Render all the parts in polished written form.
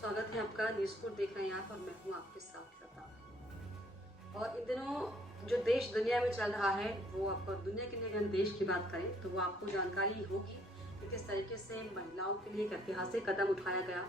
स्वागत है आपका। न्यूज़ कोड देख रहे हैं आप और मैं हूं आपके साथ लता। और इन दिनों जो देश दुनिया में चल रहा है वो आपको दुनिया के लिए अगर देश की बात करें तो वो आपको जानकारी होगी कि किस तरीके से महिलाओं के लिए एक ऐतिहासिक कदम उठाया गया।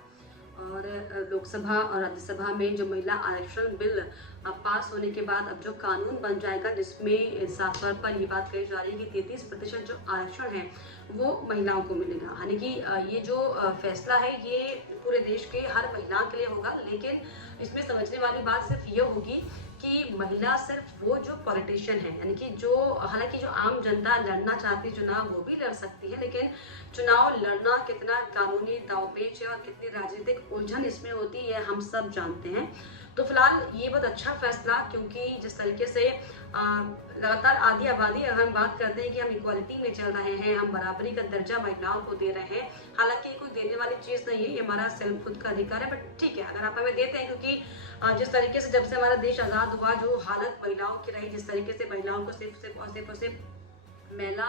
और लोकसभा और राज्यसभा में जो महिला आरक्षण बिल पास होने के बाद अब जो कानून बन जाएगा जिसमें साफ तौर पर ये बात कही जा रही है कि 33% जो आरक्षण है वो महिलाओं को मिलेगा। यानी कि ये जो फैसला है ये पूरे देश के हर महिला के लिए होगा। लेकिन इसमें समझने वाली बात सिर्फ ये होगी कि महिला सिर्फ वो जो पॉलिटिशियन है, यानी कि जो हालांकि जो आम जनता लड़ना चाहती है चुनाव वो भी लड़ सकती है, लेकिन चुनाव लड़ना कितना कानूनी दांवपेच है और कितनी राजनीतिक उलझन इसमें होती है हम सब जानते हैं। तो फिलहाल ये बहुत अच्छा फैसला, क्योंकि जिस तरीके से लगातार आधी आबादी अगर हम बात करते हैं कि हम इक्वालिटी में चल रहे हैं, हम बराबरी का दर्जा महिलाओं को दे रहे हैं। हालांकि कोई देने वाली चीज नहीं है, ये हमारा सेल्फ खुद का अधिकार है, बट ठीक है अगर आप हमें देते हैं, क्योंकि जिस तरीके से जब से हमारा देश आजाद हुआ जो हालत महिलाओं की रही, जिस तरीके से महिलाओं को सिर्फ महिला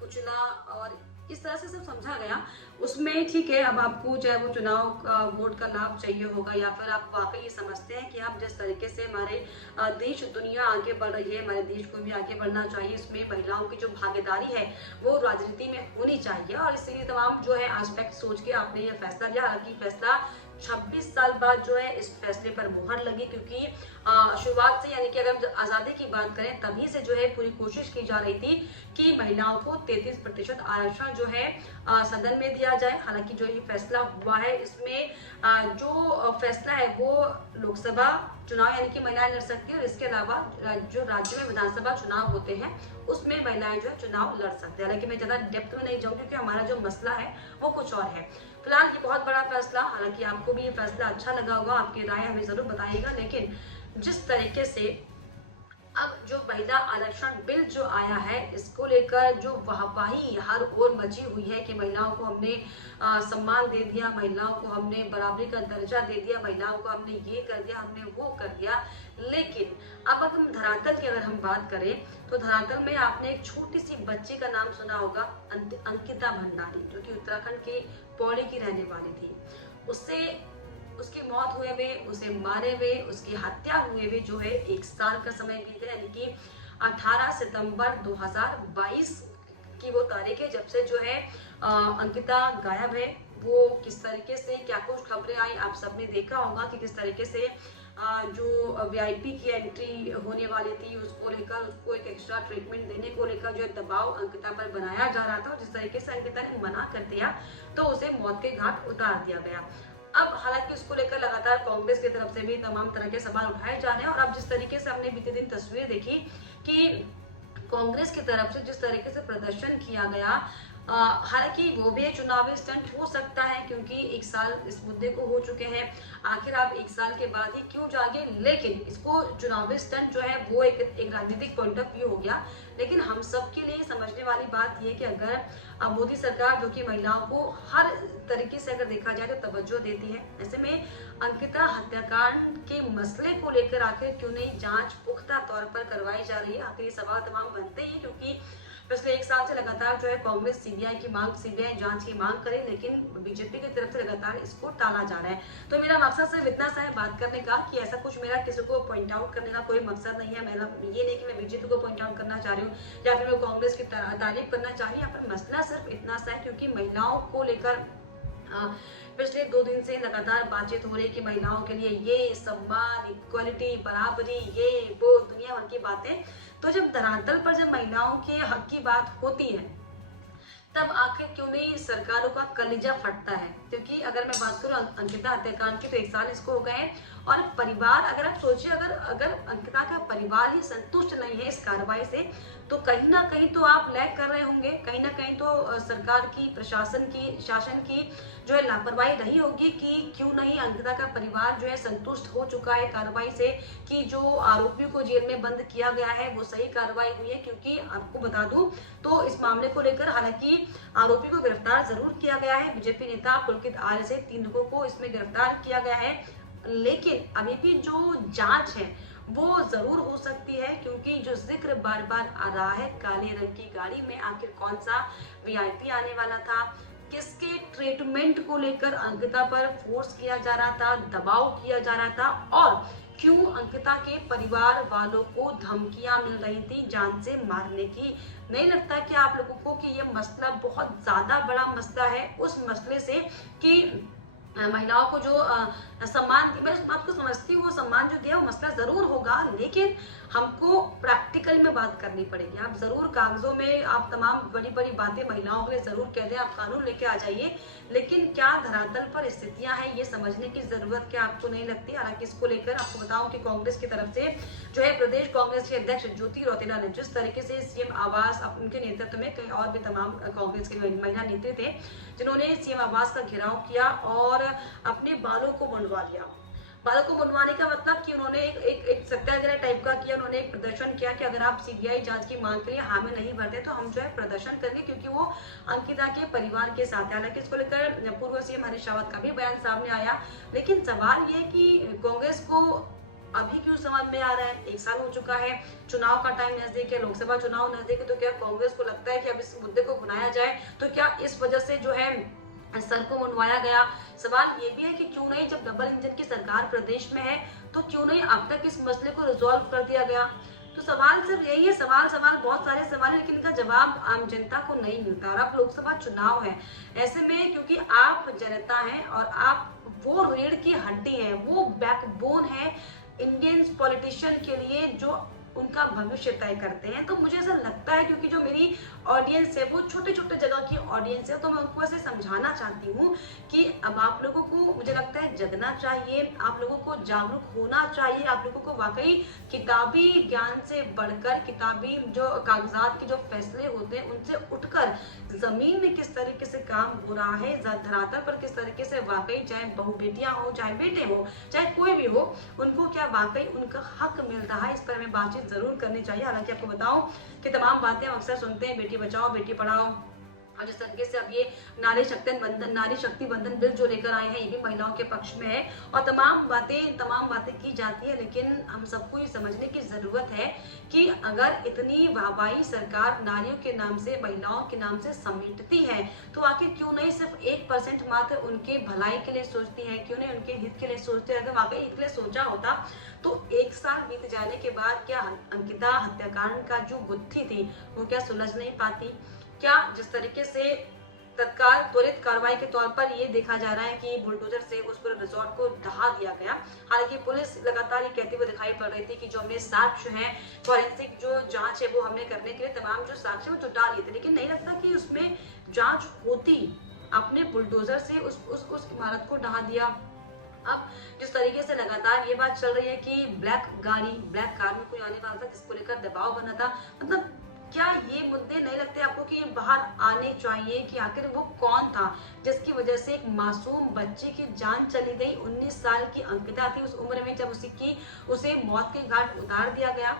कुचला और इस तरह से सब समझा गया, उसमें ठीक है अब आपको चाहे वो चुनाव का वोट का लाभ चाहिए होगा या फिर आप वाकई ये समझते हैं कि आप जिस तरीके से हमारे देश दुनिया आगे बढ़ रही है, हमारे देश को भी आगे बढ़ना चाहिए, इसमें महिलाओं की जो भागीदारी है वो राजनीति में होनी चाहिए। और इसलिए तमाम जो है एस्पेक्ट सोच के आपने ये फैसला लिया। हालांकि फैसला 26 साल बाद जो है इस फैसले पर मुहर लगी, क्योंकि शुरुआत से यानी कि अगर आज़ादी की बात करें तभी से जो है पूरी कोशिश की जा रही थी कि महिलाओं को 33% आरक्षण जो है सदन में दिया जाए। हालांकि जो ये फैसला हुआ है इसमें जो फैसला है वो लोकसभा चुनाव यानी कि महिलाएं लड़ सकती है, और इसके अलावा जो राज्य में विधानसभा चुनाव होते हैं उसमें महिलाएं जो है चुनाव लड़ सकते हैं। हालांकि मैं ज्यादा डेप्थ में नहीं जाऊँ क्योंकि हमारा जो मसला है वो कुछ और है। फिलहाल ये बहुत बड़ा फैसला, हालांकि आपको भी ये फैसला अच्छा लगा होगा, आपकी राय हमें जरूर बताइएगा। लेकिन जिस तरीके से अब जो महिला आरक्षण बिल जो आया है इसको लेकर जो वाहवाही हर ओर मची हुई है कि महिलाओं को हमने सम्मान दे दिया, महिलाओं को हमने बराबरी का दर्जा दे दिया, महिलाओं को हमने ये कर दिया, हमने वो कर दिया। लेकिन अब हम धरातल की अगर हम बात करें तो धरातल में आपने एक छोटी सी बच्ची का नाम सुना होगा, अंकिता भंडारी, जो कि उत्तराखंड के पौड़ी की रहने वाली थी। उसकी मौत हुए हुए, उसे मारे हुए, उसकी हत्या हुए हुए जो है 1 साल का समय बीत गया, यानी कि 18 सितंबर 2022 की वो तारीख है जब से जो है अंकिता गायब है। वो किस तरीके से क्या कुछ खबरें आई आप सबने देखा होगा कि किस तरीके से जो वीआईपी की एंट्री होने वाली थी उसको लेकर उसको एक एक्स्ट्रा ट्रीटमेंट देने को लेकर जो है दबाव अंकिता पर बनाया जा रहा था, और जिस तरीके से अंकिता ने मना कर दिया तो उसे मौत के घाट उतार दिया गया। अब हालांकि उसको लेकर लगातार कांग्रेस की तरफ से भी तमाम तरह के सवाल उठाए जा रहे हैं, और अब जिस तरीके से हमने बीते दिन तस्वीर देखी कि कांग्रेस की तरफ से जिस तरीके से प्रदर्शन किया गया, हालांकि वो भी एक चुनावी स्टंट हो सकता है क्योंकि 1 साल इस मुद्दे को हो चुके हैं, आखिर आप 1 साल के बाद ही क्यों जागे, लेकिन इसको चुनावी स्टंट जो है वो एक राजनीतिक पॉइंट ऑफ व्यू हो गया। लेकिन हम सब के लिए समझने वाली बात यह कि अगर मोदी सरकार जो कि महिलाओं को हर तरीके से अगर देखा जाए तो तवज्जो देती है, ऐसे में अंकिता हत्याकांड के मसले को लेकर आखिर क्यों नहीं जांच पुख्ता तौर पर करवाई जा रही है। आखिर ये सवाल तमाम बनते ही, क्योंकि पिछले 1 साल से लगातार जो है कांग्रेस सीबीआई जांच की मांग करे, लेकिन बीजेपी की तरफ से लगातार इसको टाला जा रहा है। तो मेरा मकसद सिर्फ इतना सा है बात करने का कि ऐसा कुछ मेरा किसी को पॉइंट आउट करने का कोई मकसद नहीं है। मेरा ये नहीं कि मैं बीजेपी को पॉइंट आउट करना चाह रही हूँ या फिर मैं कांग्रेस की तारीफ करना चाह रही हूँ। यहाँ पर मसला सिर्फ इतना सा है क्योंकि महिलाओं को लेकर पिछले 2 दिन से लगातार बातचीत हो रही है कि महिलाओं के लिए ये सम्मान, इक्वालिटी, बराबरी, ये वो दुनिया भर की बातें। तो जब धरातल पर जब महिलाओं के हक की बात होती है तब आखिर क्यों नहीं सरकारों का कलेजा फटता है। क्योंकि अगर मैं बात करूं अंकिता हत्याकांड की तो 1 साल इसको हो गए, और परिवार अगर आप सोचिए अगर अंकिता का परिवार ही संतुष्ट नहीं है इस कार्रवाई से तो कहीं ना कहीं तो आप लैग कर रहे होंगे, कहीं ना कहीं तो सरकार की, प्रशासन की, शासन की जो है लापरवाही रही होगी कि क्यों नहीं अंकिता का परिवार जो है संतुष्ट हो चुका है कार्रवाई से कि जो आरोपियों को जेल में बंद किया गया है वो सही कार्रवाई हुई है। क्योंकि आपको बता दूं तो इस मामले को लेकर हालांकि आरोपी को गिरफ्तार जरूर किया गया है, बीजेपी नेता पुलकित आर्य से 3 लोगों को इसमें गिरफ्तार किया गया है, लेकिन अभी भी जो जांच है वो जरूर हो सकती है। क्योंकि जो जिक्र बार बार आ रहा है काले रंग की गाड़ी में आखिर कौन सा वीआईपी आने वाला था, किसके ट्रीटमेंट को लेकर अंकिता पर फोर्स किया जा रहा था, दबाव किया जा रहा था, और क्यों अंकिता के परिवार वालों को धमकियां मिल रही थी जान से मारने की। नहीं लगता कि आप लोगों को कि ये मसला बहुत ज्यादा बड़ा मसला है, उस मसले से कि महिलाओं को जो सम्मान दी, मैं उस बात को समझती हूँ, वो सम्मान जो दिया वो मसला जरूर होगा, लेकिन हमको प्रैक्टिकल में बात करनी पड़ेगी। आप जरूर कागजों में आप तमाम बड़ी बड़ी बातें महिलाओं के लिए जरूर कह दें, आप कानून लेके आ जाइए, लेकिन क्या धरातल पर स्थितियां हैं ये समझने की जरूरत क्या आपको नहीं लगती। हालांकि इसको लेकर आपको बताऊं कि कांग्रेस की तरफ से जो है प्रदेश कांग्रेस के अध्यक्ष ज्योति रौतेला ने जिस तरीके से सीएम आवास, उनके नेतृत्व में कई और भी तमाम कांग्रेस के महिला नेता थे जिन्होंने सीएम आवास का घेराव किया और अपने बालों को मुंडवा लिया। बालों को मुंडवाने का मतलब कि उन्होंने एक सत्याग्रह टाइप का किया, उन्होंने एक प्रदर्शन किया कि अगर आप सीबीआई जांच की मांग के लिए हामी नहीं भरते तो हम जो है प्रदर्शन करेंगे, क्योंकि वो अंकिता के परिवार के साथ है। हालांकि इसको लेकर पूर्व सीएम हरीश रावत का भी बयान सामने आया, लेकिन सवाल ये कि कांग्रेस को अभी क्यों समझ में आ रहा है, 1 साल हो चुका है, चुनाव का टाइम नजदीक है, लोकसभा चुनाव नजदीक है, तो क्या कांग्रेस को लगता है कि अब इस मुद्दे को भुनाया जाए, तो क्या इस वजह से जो है सर को मुंडवाया गया। सवाल ये भी है कि क्यों नहीं, जब डबल इंजन की सरकार प्रदेश में है तो क्यों नहीं अब तक इस मसले को रिजॉल्व कर दिया गया। तो सवाल सिर्फ यही है, सवाल बहुत सारे सवाल है, लेकिन इनका जवाब आम जनता को नहीं मिलता। और अब लोकसभा चुनाव है, ऐसे में क्योंकि आप जनता हैं और आप वो रीढ़ की हड्डी है, वो बैकबोन है इंडियन पॉलिटिशियन के लिए जो उनका भविष्य तय करते हैं, तो मुझे ऐसा लगता है क्योंकि जो मेरी ऑडियंस है वो छोटे छोटे जगह की ऑडियंस है, तो मैं उनको ऐसे समझाना चाहती हूँ कि अब आप लोगों को मुझे लगता है जगना चाहिए, आप लोगों को जागरूक होना चाहिए, आप लोगों को वाकई किताबी ज्ञान से बढ़कर किताबी जो कागजात के जो फैसले होते हैं उनसे उठकर जमीन में किस तरीके से काम हो रहा है, धरातल पर किस तरीके से वाकई, चाहे बहु बेटियां हो, चाहे बेटे हो, चाहे कोई भी हो, उनको क्या वाकई उनका हक मिल रहा है, इस पर हमें बातचीत जरूर करनी चाहिए। हालांकि आपको बताऊं कि तमाम बातें हम अक्सर सुनते हैं, बेटी बचाओ बेटी पढ़ाओ, और जिस तरीके से अब ये नारी शक्ति बंधन बिल जो लेकर आए हैं ये भी महिलाओं के पक्ष में है, और तमाम बातें की जाती है, लेकिन हम सबको ये समझने की जरूरत है कि अगर इतनी वाहवाही सरकार नारियों के नाम से, महिलाओं के नाम से समेटती है, तो आखिर क्यों नहीं सिर्फ 1% मात्र उनके भलाई के लिए सोचती है, क्यों नहीं उनके हित के लिए सोचते हैं। अगर वाकई हित के लिए सोचा होता तो 1 साल बीत जाने के बाद क्या अंकिता हत्याकांड का जो गुत्थी थी वो क्या सुलझ नहीं पाती? क्या जिस तरीके से तत्काल त्वरित कार्रवाई के तौर पर ये देखा जा रहा है कि बुलडोजर से उस पूरे रिजॉर्ट को ढहा दिया गया। हालांकि पुलिस लगातार ये कहती हुई दिखाई पड़ रही थी कि जो हमें साक्ष्य हैं, फॉरेंसिक जो जांच है वो हमने करने के लिए तमाम जो साक्ष्य वो जुटा लिए थे, लेकिन नहीं लगता कि उसमें जांच होती। आपने बुलडोजर से उस इमारत को ढहा दिया। अब जिस तरीके से लगातार ये बात चल रही है कि ब्लैक कार में कोई आने वाला था जिसको लेकर दबाव बना था, मतलब क्या ये मुद्दे नहीं लगते आपको कि बाहर आने चाहिए कि आखिर वो कौन था जिसकी वजह से एक मासूम बच्चे की जान चली गई। 19 साल की अंकिता थी उस उम्र में जब उसे मौत के घाट उतार दिया गया।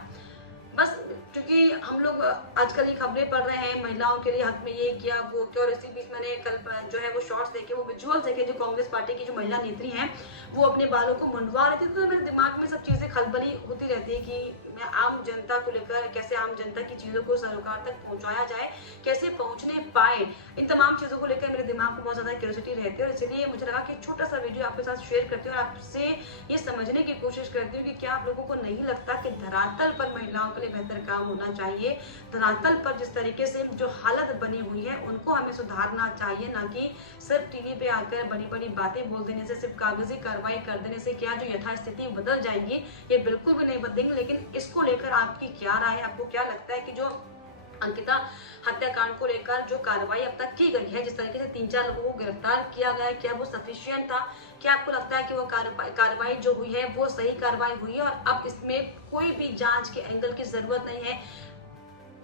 बस क्योंकि हम लोग आजकल ये खबरें पढ़ रहे हैं महिलाओं के लिए हक में ये किया वो किया, और इसी बीच मैंने कल जो है वो शॉर्ट्स देखे, वो विजुअल्स देखे जो कांग्रेस पार्टी की जो महिला नेत्री हैं वो अपने बालों को मुंडवा रही थी। तो मेरे दिमाग में सब चीजें खलबली होती रहती है कि मैं आम जनता को लेकर कैसे आम जनता की चीजों को सरकार तक पहुंचाया जाए, कैसे पहुंचने पाए, इन तमाम चीजों को लेकर मेरे दिमाग में बहुत ज्यादा क्यूरियोसिटी रहती है। और इसलिए मुझे लगा कि छोटा सा वीडियो आपके साथ शेयर करती हूँ और आपसे ये समझने की कोशिश करती हूँ कि क्या आप लोगों को नहीं लगता कि धरातल पर महिलाओं के लिए बेहतर काम होना चाहिए। धरातल पर जिस तरीके से जो हालत बनी हुई है उनको हमें सुधारना चाहिए, ना कि सिर्फ टीवी पे आकर बड़ी बड़ी बातें बोल देने से, सिर्फ कागजी कार्रवाई कर देने से क्या जो यथास्थिति बदल जाएंगी, ये बिल्कुल भी नहीं बदलेंगे। लेकिन इसको लेकर आपकी क्या राय है? आपको क्या लगता है कि जो अंकिता हत्याकांड को लेकर जो कार्रवाई अब तक की गई है, जिस तरीके से 3-4 लोगों को गिरफ्तार किया गया है, क्या वो सफिशिएंट था? क्या आपको लगता है कि वो कार्रवाई जो हुई है वो सही कार्रवाई हुई है और अब इसमें कोई भी जांच के एंगल की जरूरत नहीं है?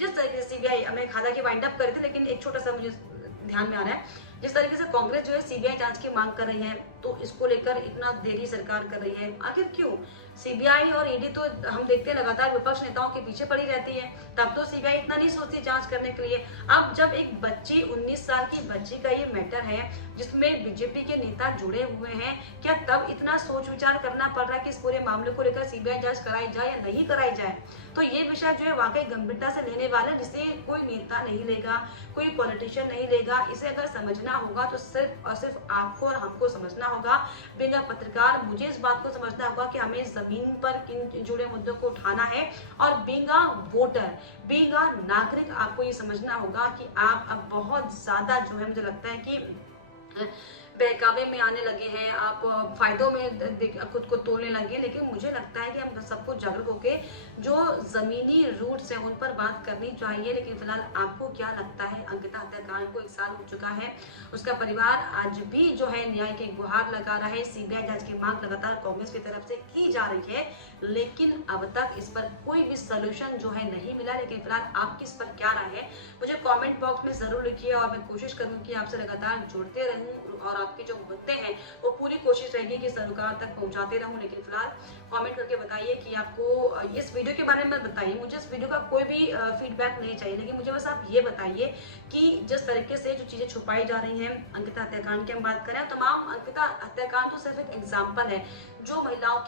जिस तरीके से सीबीआई हमें खादा की वाइंड अप करी थी, लेकिन एक छोटा सा मुझे ध्यान में आ रहा है, जिस तरीके से कांग्रेस जो है सीबीआई जांच की मांग कर रही है, तो इसको लेकर इतना देरी सरकार कर रही है, आखिर क्यों? सीबीआई और ईडी तो हम देखते हैं लगातार विपक्ष नेताओं के पीछे पड़ी रहती है, तब तो सीबीआई इतना नहीं सोचती जांच करने के लिए। अब जब एक बच्ची 19 साल की बच्ची का ये मैटर है जिसमें बीजेपी के नेता जुड़े हुए हैं, क्या तब इतना सोच विचार करना पड़ रहा है कि इस पूरे मामले को लेकर सीबीआई जांच कराई जाए या नहीं कराई जाए? तो ये विषय जो है वाकई गंभीरता से लेने वाला, जिसे कोई नेता नहीं लेगा, कोई पॉलिटिशियन नहीं लेगा। इसे अगर समझना समझना होगा तो सिर्फ और सिर्फ आपको और हमको समझना होगा। बीइंग अ पत्रकार मुझे इस बात को समझना होगा कि हमें जमीन पर किन जुड़े मुद्दों को उठाना है, और being a voter, being a नागरिक आपको ये समझना होगा कि आप अब बहुत ज्यादा जो है, मुझे लगता है कि बहकावे में आने लगे हैं, आप फायदों में खुद को तोड़ने लगे। लेकिन मुझे लगता है कि हम सबको जागरूक होकर जो जमीनी रूट्स हैं उन पर बात करनी चाहिए। लेकिन फिलहाल आपको क्या लगता है? अंकिता हत्याकांड को 1 साल हो चुका है, उसका परिवार आज भी जो है न्याय की गुहार लगा रहा है। सीबीआई जांच की मांग लगातार कांग्रेस की तरफ से की जा रही है, लेकिन अब तक इस पर कोई भी सोल्यूशन जो है नहीं मिला। लेकिन फिलहाल आपकी इस पर क्या राय है, मुझे कमेंट बॉक्स में जरूर लिखिए, और मैं कोशिश करूंगी कि आपसे लगातार जुड़ते रहूं और आपके जो मुद्दे हैं वो पूरी कोशिश रहेगी कि सरकार तक पहुंचाते रहूं। लेकिन फिलहाल कमेंट करके बताइए कि आपको इस वीडियो के बारे में बताइए। मुझे इस वीडियो का कोई भी फीडबैक नहीं चाहिए, लेकिन मुझे बस आप ये बताइए कि जिस तरीके से जो चीजें छुपाई जा रही हैं अंकिता हत्याकांड की हम बात करें, तमाम अंकिता हत्याकांड तो सिर्फ एक एग्जाम्पल है। जो महिलाओं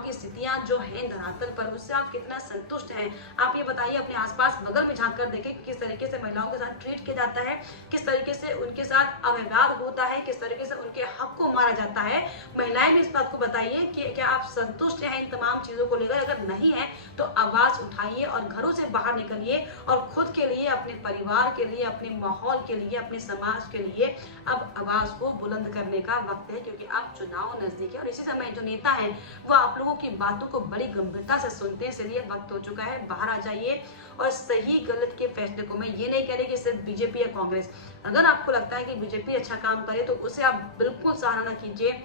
की स्थितियां जो हैं धरातल पर, उससे आप कितना संतुष्ट हैं? आप ये बताइए। अपने आसपास बगल में झांक कर देखें कि किस तरीके से महिलाओं के साथ ट्रीट किया जाता है, किस तरीके से उनके साथ अव्यवहार होता है, किस तरीके से उनके हक को मारा जाता है। महिलाएं भी इस बात को बताइए कि क्या आप संतुष्ट हैं इन तमाम चीजों को लेकर? अगर नहीं है तो आवाज उठाइए और घरों से बाहर निकलिए, और खुद के लिए, अपने परिवार के लिए, अपने माहौल के लिए, अपने समाज के लिए अब आवाज को बुलंद करने का वक्त है। क्योंकि अब चुनाव नजदीक है और इसी समय जो नेता हैं वो आप लोगों की बातों को बड़ी गंभीरता से सुनते हैं। इसलिए वक्त हो चुका है, बाहर आ जाइए और सही गलत के फैसले को, मैं ये नहीं कह रही कि सिर्फ बीजेपी या कांग्रेस, अगर आपको लगता है कि बीजेपी अच्छा काम करे तो उसे आप बिल्कुल सराहना कीजिए,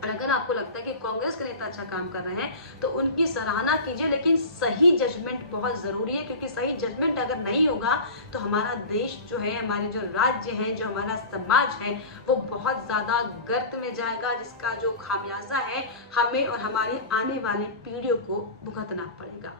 और अगर आपको लगता है कि कांग्रेस के नेता अच्छा काम कर रहे हैं तो उनकी सराहना कीजिए। लेकिन सही जजमेंट बहुत जरूरी है, क्योंकि सही जजमेंट अगर नहीं होगा तो हमारा देश जो है, हमारे जो राज्य हैं, जो हमारा समाज है, वो बहुत ज्यादा गर्त में जाएगा, जिसका जो खामियाजा है हमें और हमारी आने वाली पीढ़ियों को भुगतना पड़ेगा।